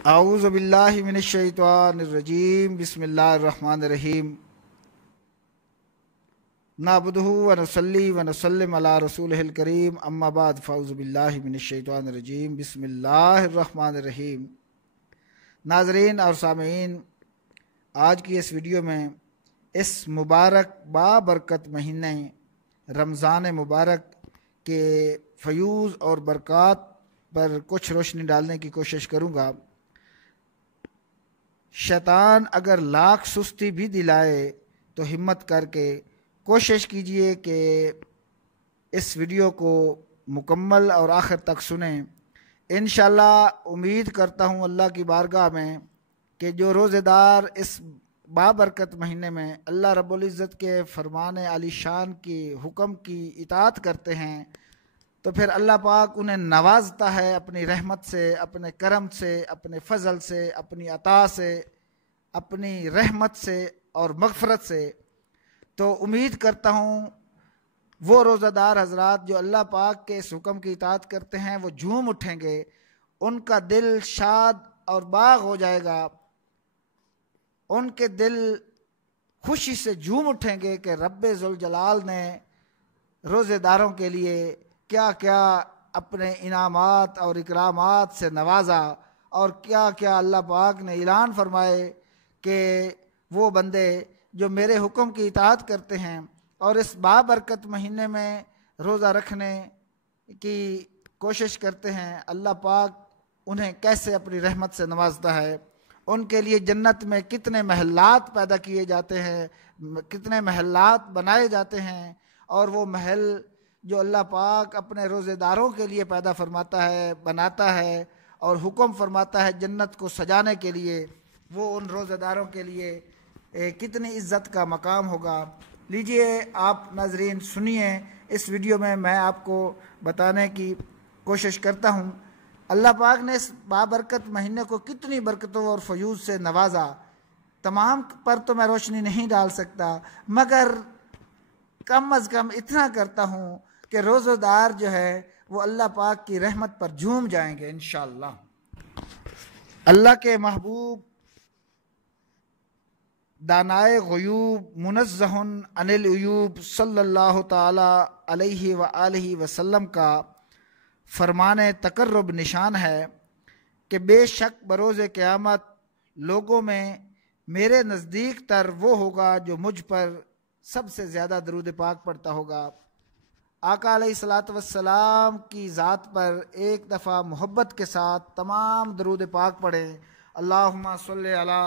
आऊज़ु बिल्लाहि मिनश्शैतानिर्रजीम बिस्मिल्लाहिर्रहमानिर्रहीम नअब्दुहु व नसल्ली व नसल्लिम अला रसूलिहिल करीम अम्मा बाद फ़अऊज़ु बिल्लाहि मिनश्शैतानिर्रजीम बिस्मिल्लाहिर्रहमानिर्रहीम। नाज़रीन और सामीन, आज की इस वीडियो में इस मुबारक बाबरकत महीने रमज़ान मुबारक के फ़यूज़ और बरक़ात पर कुछ रोशनी डालने की कोशिश करूँगा। शैतान अगर लाख सुस्ती भी दिलाए तो हिम्मत करके कोशिश कीजिए कि इस वीडियो को मुकम्मल और आखिर तक सुने। इंशाअल्लाह उम्मीद करता हूँ अल्लाह की बारगाह में कि जो रोज़ेदार इस बाबरकत महीने में अल्लाह रब्बुल इज़्ज़त के फ़रमान आली शान की हुक्म की इताअत करते हैं तो फिर अल्लाह पाक उन्हें नवाजता है अपनी रहमत से, अपने करम से, अपने फ़ज़ल से, अपनी अता से, अपनी रहमत से और मग़फ़रत से। तो उम्मीद करता हूँ वो रोज़ादार हज़रात जो अल्लाह पाक के इस हुक्म की इताअत करते हैं वो झूम उठेंगे, उनका दिल शाद और बाग़ हो जाएगा, उनके दिल खुशी से झूम उठेंगे कि रब्बे ज़ुल जलाल ने रोज़ेदारों के लिए क्या क्या अपने इनामात और इकरामात से नवाजा और क्या क्या अल्लाह पाक ने ऐलान फरमाए कि वो बंदे जो मेरे हुक्म की इताअत करते हैं और इस बाबरकत महीने में रोज़ा रखने की कोशिश करते हैं, अल्लाह पाक उन्हें कैसे अपनी रहमत से नवाजता है। उनके लिए जन्नत में कितने महलात पैदा किए जाते हैं, कितने महलात बनाए जाते हैं, और वो महल जो अल्लाह पाक अपने रोज़ेदारों के लिए पैदा फरमाता है, बनाता है और हुक्म फरमाता है जन्नत को सजाने के लिए, वो उन रोज़ेदारों के लिए कितनी इज़्ज़त का मकाम होगा। लीजिए आप नाज़रीन सुनिए, इस वीडियो में मैं आपको बताने की कोशिश करता हूँ अल्लाह पाक ने इस बाबरकत महीने को कितनी बरकतों और फ़यूज़ से नवाजा। तमाम पर तो मैं रोशनी नहीं डाल सकता, मगर कम अज़ कम इतना करता हूँ कि रोज़ेदार जो है वो अल्लाह पाक की रहमत पर झूम जाएंगे इंशाअल्लाह। अल्लाह के महबूब दानाए ग़ुयूब मुनज़्ज़हुन अनिल उयूब सल्लल्लाहु ताला अलैहि व आलिहि वसल्लम का फ़रमाने तक़र्रुब निशान है कि बेशक बरोज़े क़यामत लोगों में मेरे नज़दीक तर वो होगा जो मुझ पर सबसे ज़्यादा दरूद पाक पढ़ता होगा। आका अलैहिस्सलातु वस्सलाम की ज़ात पर एक दफ़ा मोहब्बत के साथ तमाम दरूद पाक पढ़ें। अल्लाहुम्मा सल्लि अला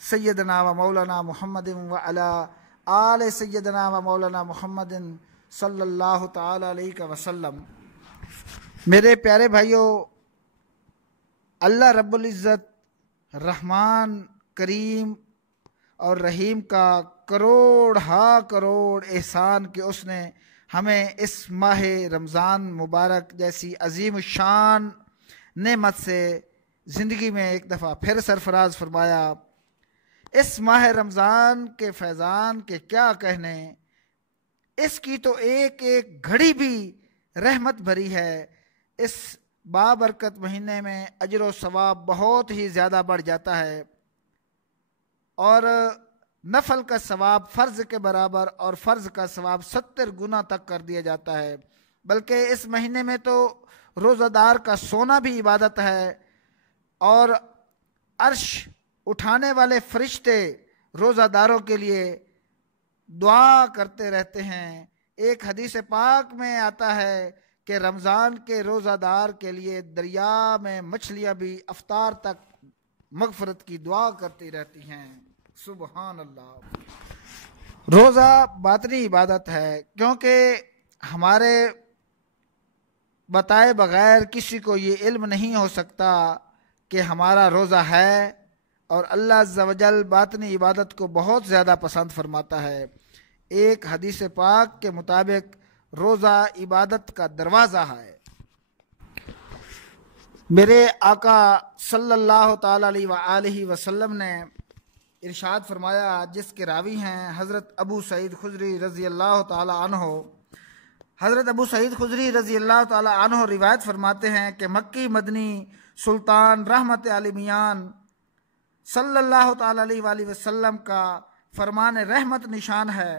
सय्यदना व मौलाना मुहम्मदिन व अला आले सय्यदना व मौलाना मुहम्मदिन सल्लल्लाहु ताला अलैहि वसल्लम। मेरे प्यारे भाइयों, अल्लाह रब्बुल इज़्ज़त रहमान करीम और रहीम का करोड़ हा करोड़ एहसान कि उसने हमें इस माह रमज़ान मुबारक जैसी अजीम शान नेमत से ज़िंदगी में एक दफ़ा फिर सरफराज फरमाया। इस माह रमज़ान के फैज़ान के क्या कहने, इसकी तो एक एक घड़ी भी रहमत भरी है। इस बाबरकत महीने में अजर व सवाब बहुत ही ज़्यादा बढ़ जाता है और नफल का सवाब फ़र्ज़ के बराबर और फ़र्ज़ का सवाब 70 गुना तक कर दिया जाता है। बल्कि इस महीने में तो रोज़ादार का सोना भी इबादत है और अर्श उठाने वाले फरिश्ते रोज़ादारों के लिए दुआ करते रहते हैं। एक हदीस पाक में आता है कि रमज़ान के रोज़ादार के लिए दरिया में मछलियाँ भी अफ्तार तक मग़फ़रत की दुआ करती रहती हैं। सुबहान अल्लाह। रोज़ा बातनी इबादत है क्योंकि हमारे बताए बग़ैर किसी को ये इल्म नहीं हो सकता कि हमारा रोज़ा है, और अल्लाह अज़्ज़ा वजल बातनी इबादत को बहुत ज़्यादा पसंद फरमाता है। एक हदीस पाक के मुताबिक रोज़ा इबादत का दरवाज़ा है। मेरे आका सल्लल्लाहु ताला अलैहि वसल्लम ने इरशाद फरमाया, जिसके रावी हैं हज़रत अबू सईद खुदरी रज़ी अल्लाह ताला अन्हो। हज़रत अबू सईद खुदरी रज़ी अल्लाह ताला अन्हो रिवायत फरमाते हैं कि मक्की मदनी सुल्तान रहमत आलमियान सल्लल्लाहु ताला अलैहि वसल्लम का फरमान रहमत निशान है।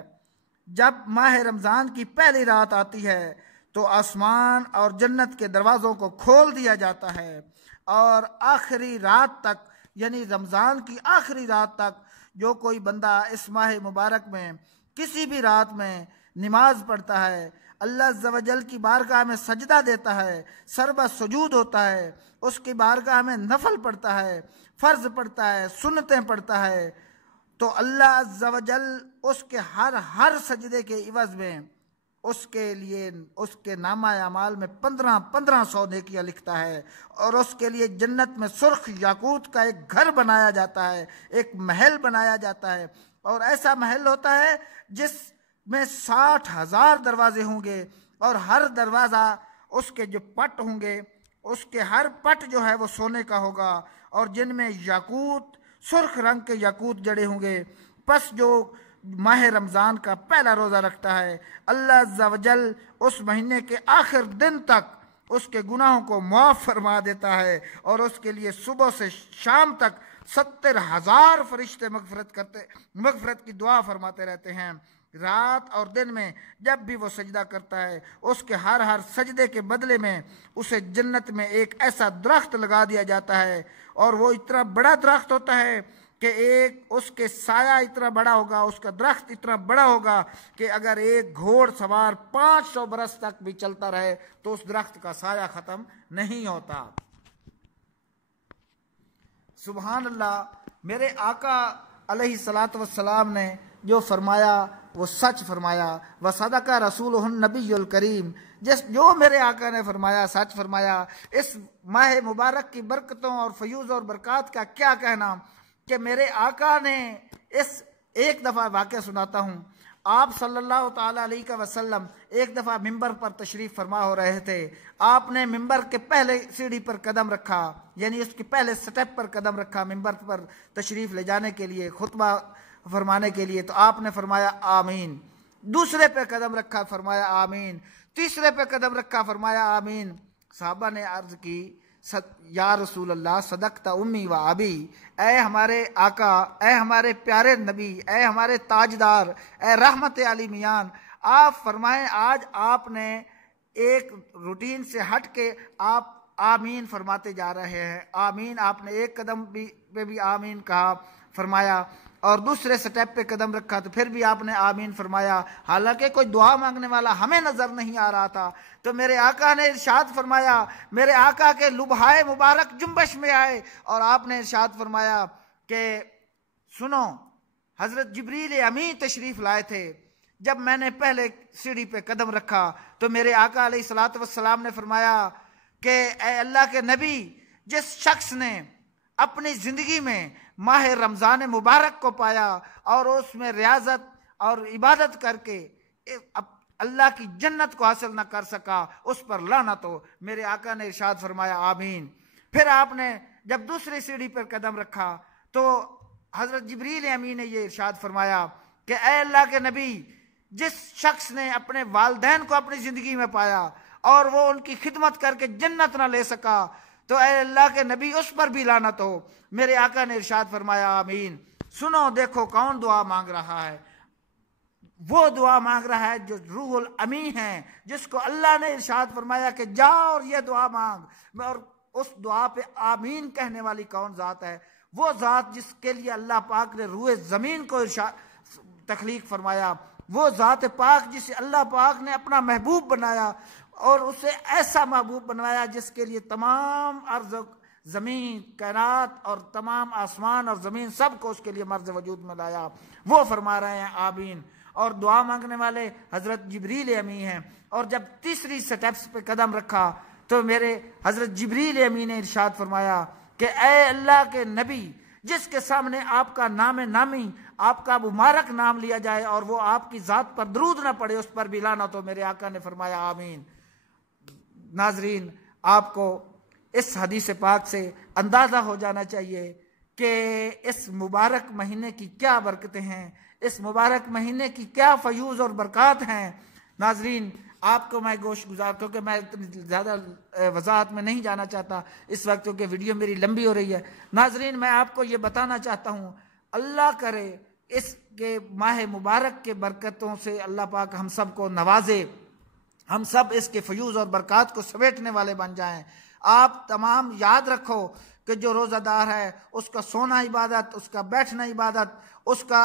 जब माह रमज़ान की पहली रात आती है तो आसमान और जन्नत के दरवाज़ों को खोल दिया जाता है और आखिरी रात तक, यानी रमज़ान की आखिरी रात तक जो कोई बंदा इस माह मुबारक में किसी भी रात में नमाज पढ़ता है, अल्लाह अज़्ज़ व जल की बारगाह में सजदा देता है, सरबत सुजूद होता है, उसकी बारगाह में नफल पढ़ता है, फ़र्ज पढ़ता है, सुन्नतें पढ़ता है, तो अल्लाह अज़्ज़ व जल उसके हर सजदे के इवज़ में उसके लिए उसके नामा अमाल में 1500 नेकियां लिखता है और उसके लिए जन्नत में सुर्ख याकूत का एक घर बनाया जाता है, एक महल बनाया जाता है। और ऐसा महल होता है जिसमें 60,000 दरवाजे होंगे और हर दरवाज़ा उसके जो पट होंगे, उसके हर पट जो है वो सोने का होगा और जिनमें याकूत, सुर्ख रंग के याकूत जड़े होंगे। बस जो माह रमज़ान का पहला रोज़ा रखता है, अल्लाह अज़्ज़ व जल उस महीने के आखिर दिन तक उसके गुनाहों को माफ़ फरमा देता है और उसके लिए सुबह से शाम तक 70,000 फरिश्ते मगफरत की दुआ फरमाते रहते हैं। रात और दिन में जब भी वो सजदा करता है, उसके हर सजदे के बदले में उसे जन्नत में एक ऐसा दरख्त लगा दिया जाता है और वो इतना बड़ा दरख्त होता है कि एक उसके साया इतना बड़ा होगा, उसका दरख्त इतना बड़ा होगा कि अगर एक घोड़ सवार 500 बरस तक भी चलता रहे तो उस दरख्त का साया खत्म नहीं होता। सुभान अल्लाह। मेरे आका अलैहिस्सलातु वस्सलाम ने जो फरमाया वो सच फरमाया। व सदका रसूलुहुन नबियुल करीम, जो मेरे आका ने फरमाया सच फरमाया। इस माह मुबारक की बरकतों और फयूज़ और बरक़ात का क्या कहना कि मेरे आका ने इस एक दफ़ा वाक़या सुनाता हूँ। आप सल्लल्लाहु ताला अलैहि वसल्लम एक दफ़ा मिंबर पर तशरीफ़ फरमा हो रहे थे। आपने मिंबर के पहले सीढ़ी पर कदम रखा, यानी उसके पहले स्टेप पर कदम रखा मिंबर पर तशरीफ़ ले जाने के लिए, खुतबा फरमाने के लिए, तो आपने फरमाया आमीन। दूसरे पे कदम रखा, फरमाया आमीन। तीसरे पे कदम रखा, फरमाया आमीन। साहबा ने अर्ज़ की या रसूल अल्लाह सदक़ता उम्मी व अबी, ए हमारे आका, ए हमारे प्यारे नबी, ए हमारे ताजदार, ए रहमत आलिमियान, आप फरमाएं आज आपने एक रूटीन से हट के आप आमीन फरमाते जा रहे हैं। आमीन, आपने एक कदम पे भी आमीन कहा, फरमाया, और दूसरे स्टेप पे कदम रखा तो फिर भी आपने आमीन फरमाया। हालांकि कोई दुआ मांगने वाला हमें नजर नहीं आ रहा था। तो मेरे आका ने इरशाद फरमाया, मेरे आका के लुभाए मुबारक जुम्बश में आए और आपने इरशाद फरमाया कि सुनो, हजरत जिब्रील अमी तशरीफ लाए थे। जब मैंने पहले सीढ़ी पे कदम रखा तो मेरे आका अलैहिस्सलातु वस्सलाम ने फरमाया कि ए अल्लाह के नबी, जिस शख्स ने अपनी जिंदगी में माह रमज़ान मुबारक को पाया और उसमें रियाजत और इबादत करके अल्लाह की जन्नत को हासिल न कर सका, उस पर लानत हो। मेरे आका ने इरशाद फरमाया आमीन। फिर आपने जब दूसरी सीढ़ी पर कदम रखा तो हजरत जिब्रील अमीन ने ये इरशाद फरमाया कि ए अल्लाह के नबी, जिस शख्स ने अपने वालिदैन को अपनी जिंदगी में पाया और वो उनकी खिदमत करके जन्नत ना ले सका, तो ए अल्लाह के नबी उस पर भी लानत हो। मेरे आका ने इरशाद फरमाया आमीन। सुनो, देखो कौन दुआ मांग रहा है। वो दुआ मांग रहा है जो रूहुल अमी है, जिसको अल्लाह ने इरशाद फरमाया कि जा और ये दुआ मांग। और उस दुआ पे आमीन कहने वाली कौन जात है? वो जात जिसके लिए अल्लाह पाक ने रूए जमीन को तख्लीक फरमाया, वो जात पाक जिसे अल्लाह पाक ने अपना महबूब बनाया और उसे ऐसा महबूब बनवाया जिसके लिए तमाम अर्ज़ ज़मीन, कायनात और तमाम आसमान और ज़मीन सब को उसके लिए मर्ज़ वजूद में लाया। वो फरमा रहे हैं आमीन। और दुआ मांगने वाले हज़रत जिब्रील अमी हैं। और जब तीसरी स्टेप्स पे कदम रखा तो मेरे हज़रत जिब्रील अमी ने इरशाद फरमाया कि ए अल्लाह के नबी, जिसके सामने आपका नाम नामी, आपका मुबारक नाम लिया जाए और वो आपकी ज़ात पर दरूद ना पड़े, उस पर भी लानत हो। मेरे आका ने फरमाया आमीन। नाजरीन, आपको इस हदीस पाक से अंदाज़ा हो जाना चाहिए कि इस मुबारक महीने की क्या बरकतें हैं, इस मुबारक महीने की क्या फयूज़ और बरक़ात हैं। नाजरीन, आपको मैं गोश गुजार, क्योंकि मैं इतनी ज़्यादा वजाहत में नहीं जाना चाहता इस वक्त, क्योंकि वीडियो मेरी लंबी हो रही है। नाजरीन, मैं आपको ये बताना चाहता हूँ, अल्लाह करे इसके माह मुबारक के बरकतों से अल्लाह पाक हम सब को नवाजे, हम सब इसके फ्यूज़ और बरक़ात को समेटने वाले बन जाएं। आप तमाम याद रखो कि जो रोज़ादार है उसका सोना इबादत, उसका बैठना इबादत, उसका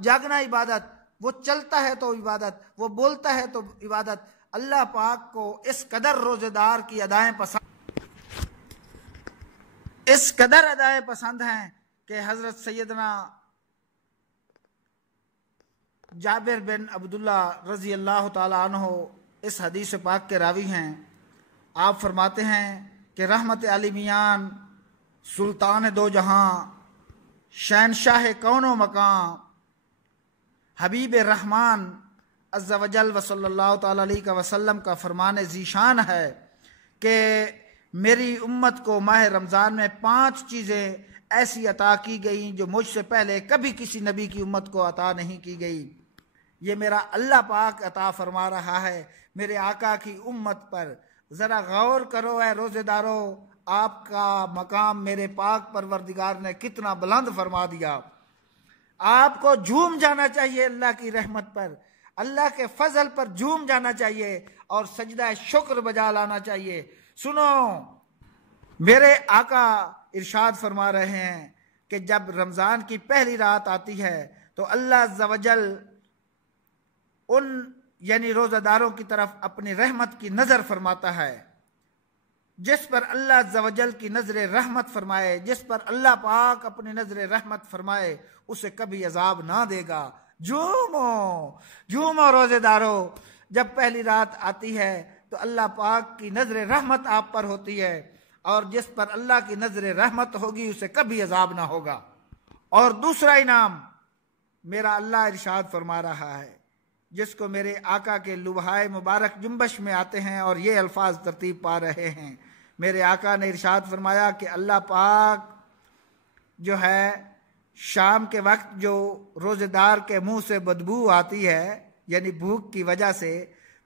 जागना इबादत, वो चलता है तो इबादत, वो बोलता है तो इबादत। अल्लाह पाक को इस कदर रोज़ेदार की अदाएं पसंद, इस कदर अदाएं पसंद हैं कि हज़रत सैयदना जाबिर बिन अब्दुल्ला रज़ी अल्लाह ताला अन्हु इस हदीस पाक के रावी हैं। आप फरमाते हैं कि रहमत आलिमियान, सुल्तान दो जहां, शहनशाह कौनो मकाम, हबीब रहमान अज़्ज़ा वजल व सल्लल्लाहु ताला अलैहि वसल्लम का फरमान ज़ीशान है कि मेरी उम्मत को माह रमज़ान में 5 चीज़ें ऐसी अता की गई जो मुझसे पहले कभी किसी नबी की उम्मत को अता नहीं की गई। ये मेरा अल्लाह पाक अता फरमा रहा है मेरे आका की उम्मत पर। ज़रा गौर करो है रोज़ेदारों, आपका मकाम मेरे पाक परवरदिगार ने कितना बुलंद फरमा दिया। आपको झूम जाना चाहिए अल्लाह की रहमत पर, अल्लाह के फजल पर झूम जाना चाहिए और सजदा शुक्र बजा लाना चाहिए। सुनो, मेरे आका इरशाद फरमा रहे हैं कि जब रमज़ान की पहली रात आती है तो अल्लाह अज़्ज़ा वजल उन यानी रोज़ादारों की तरफ अपनी रहमत की नज़र फरमाता है। जिस पर अल्लाह अज़्ज़ा वजल की नज़र रहमत फरमाए, जिस पर अल्लाह पाक अपनी नज़र रहमत फरमाए, उसे कभी अजाब ना देगा। झूमो झूमो रोज़ेदारों, जब पहली रात आती है तो अल्लाह पाक की नज़र रहमत आप पर होती है, और जिस पर अल्लाह की नज़र रहमत होगी उसे कभी अजाब ना होगा। और दूसरा इनाम मेरा अल्लाह इरशाद फरमा रहा है, जिसको मेरे आका के लुभाए मुबारक जुम्बश में आते हैं और ये अल्फाज तरतीब पा रहे हैं। मेरे आका ने इरशाद फरमाया कि अल्लाह पाक जो है शाम के वक्त जो रोज़ेदार के मुंह से बदबू आती है यानी भूख की वजह से,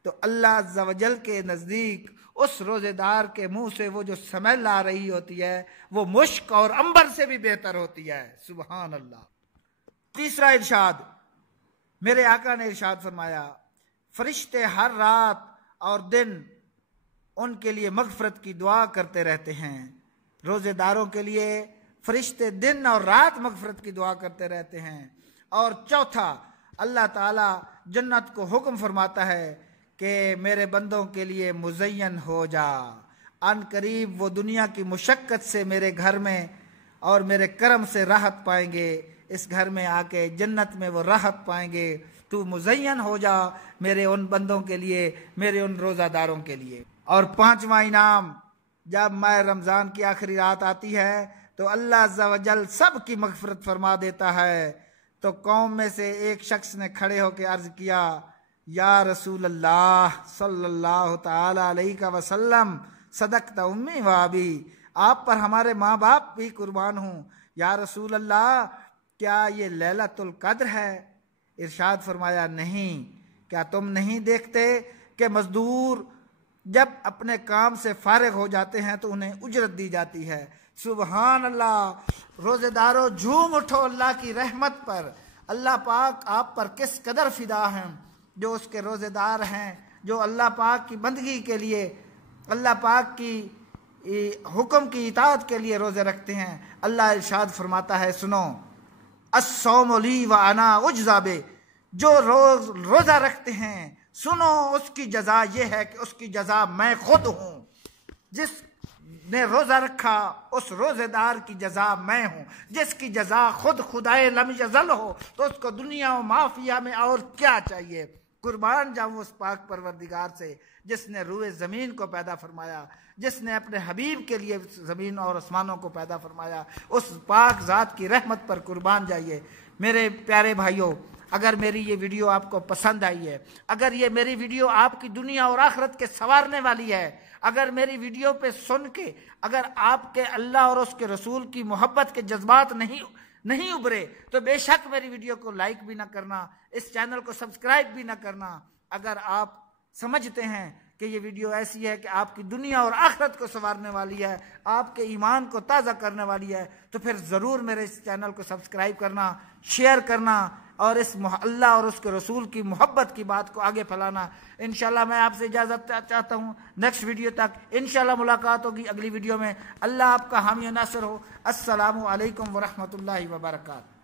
तो अल्लाह अज़्ज़ा वजल के नज़दीक उस रोज़ेदार के मुंह से वो जो स्मेल आ रही होती है वो मुश्क और अंबर से भी बेहतर होती है। सुभान अल्लाह। तीसरा इरशाद, मेरे आका ने इरशाद फरमाया, फरिश्ते हर रात और दिन उनके लिए मगफरत की दुआ करते रहते हैं। रोज़ेदारों के लिए फरिश्ते दिन और रात मगफरत की दुआ करते रहते हैं। और चौथा, अल्लाह ताला जन्नत को हुक्म फरमाता है कि मेरे बंदों के लिए मुज़य्यन हो जा, अन करीब वो दुनिया की मुशक्क़त से मेरे घर में और मेरे करम से राहत पाएंगे। इस घर में आके जन्नत में वो राहत पाएंगे। तू मुज़य्यन हो जा मेरे उन बंदों के लिए, मेरे उन रोज़ादारों के लिए। और 5वां इनाम, जब माह रमज़ान की आखिरी रात आती है तो अल्लाह अज़्ज़ा वजल सब की मग़फ़िरत फरमा देता है। तो कौम में से एक शख्स ने खड़े होकर अर्ज़ किया, या रसूल अल्लाह सल्लल्लाहु ताला अलैहि वसल्लम, सदक़त उम्मी व अबी, आप पर हमारे माँ बाप भी कुर्बान हूँ। या रसूल अल्लाह, क्या ये लैलतुल कद्र है? इरशाद फरमाया, नहीं। क्या तुम नहीं देखते कि मजदूर जब अपने काम से फारिग हो जाते हैं तो उन्हें उजरत दी जाती है। सुबहान अल्लाह। रोज़ेदारों, झूम उठो अल्लाह की रहमत पर। अल्लाह पाक आप पर किस कदर फिदा हैं जो उसके रोज़ेदार हैं, जो अल्लाह पाक की बंदगी के लिए, अल्लाह पाक की हुक्म की इताअत के लिए रोज़े रखते हैं। अल्लाह इरशाद फरमाता है, सुनो, अस्सौमु ली व अना उज्ज़ा बे, जो रोज़ा रखते हैं सुनो उसकी जज़ा ये है कि उसकी जज़ा मैं खुद हूँ। जिसने रोज़ा रखा उस रोज़ेदार की जज़ा मैं हूँ। जिसकी जज़ा खुद खुदाए लम यज़ल हो तो उसको दुनिया और माफिया में और क्या चाहिए। कुर्बान जाऊँ उस पाक परवरदिगार से जिसने रूए ज़मीन को पैदा फरमाया, जिसने अपने हबीब के लिए ज़मीन और आसमानों को पैदा फरमाया। उस पाक ज़ात की रहमत पर कुर्बान जाइए। मेरे प्यारे भाइयों, अगर मेरी ये वीडियो आपको पसंद आई है, अगर ये मेरी वीडियो आपकी दुनिया और आखिरत के संवारने वाली है, अगर मेरी वीडियो पे सुन के अगर आपके अल्लाह और उसके रसूल की मोहब्बत के जज्बात नहीं उभरे तो बेशक मेरी वीडियो को लाइक भी ना करना, इस चैनल को सब्सक्राइब भी ना करना। अगर आप समझते हैं कि ये वीडियो ऐसी है कि आपकी दुनिया और आखिरत को संवारने वाली है, आपके ईमान को ताज़ा करने वाली है, तो फिर ज़रूर मेरे इस चैनल को सब्सक्राइब करना, शेयर करना और इस अल्लाह और उसके रसूल की मोहब्बत की बात को आगे फैलाना। इंशाल्लाह मैं आपसे इजाज़त चाहता हूँ। नेक्स्ट वीडियो तक इंशाल्लाह मुलाकात होगी अगली वीडियो में। अल्लाह आपका हामी नासिर हो। अस्सलामु अलैकुम व रहमतुल्लाहि व बरकातहू।